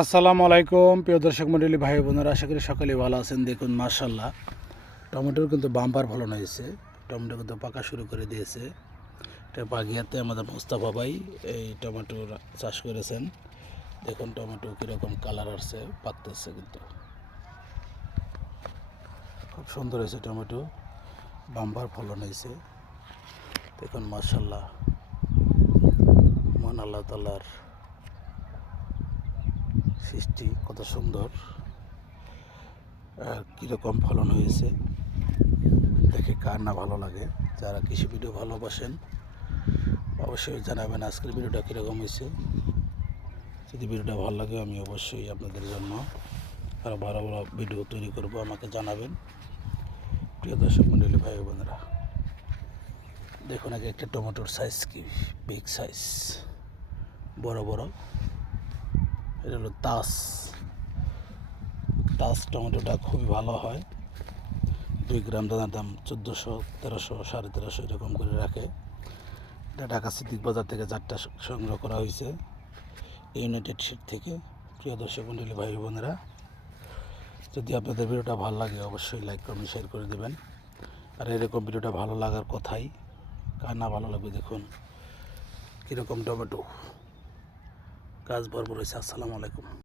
আসসালামু আলাইকুম প্রিয় দর্শক মণ্ডলী ভাই বোনেরা, আশা করি সকালে ভালো আছেন। দেখুন মাশাল্লাহ, টমেটোর কিন্তু বাম্পার ফলন হয়েছে। টমেটো কিন্তু পাকা শুরু করে দিয়েছে। এটা বাগিয়াতে আমাদের মোস্তফা ভাই এই টমেটোর চাষ করেছেন। দেখুন টমেটো কীরকম কালার আসছে, পাকতেছে কিন্তু খুব সুন্দর হয়েছে। টমেটো বাম্পার ফলন হয়েছে। দেখুন মাশাল্লাহ, মহান আল্লাহ তাআলার সৃষ্টি কত সুন্দর, কীরকম ফলন হয়েছে দেখে কার না ভালো লাগে। যারা কৃষি ভিডিও ভালোবাসেন অবশ্যই জানাবেন আজকের ভিডিওটা কীরকম হয়েছে। যদি ভিডিওটা ভালো লাগে আমি অবশ্যই আপনাদের জন্য আরও ভালো ভালো ভিডিও তৈরি করব, আমাকে জানাবেন। প্রিয় দর্শক মণ্ডলী ভাই বোনেরা, দেখুন আগে একটা টমেটোর সাইজ কি বিগ সাইজ, বড় বড়। এটা হলো তাস টমেটোটা খুবই ভালো হয়। 2 গ্রাম দানার দাম 1400, 1300, 1350 এরকম করে রাখে। এটা ঢাকা সিদ্দিক বাজার থেকে 4টা সংগ্রহ করা হয়েছে, ইউনাইটেড সিট থেকে। প্রিয় দর্শক মণ্ডলী ভাই বোনেরা, যদি আপনাদের ভিডিওটা ভালো লাগে অবশ্যই লাইক কমেন্ট শেয়ার করে দেবেন। আর এরকম ভিডিওটা ভালো লাগার কথাই, কার না ভালো লাগবে। দেখুন কীরকম টমেটো গাছ ভরপুর হয়েছে। আসসালামু আলাইকুম।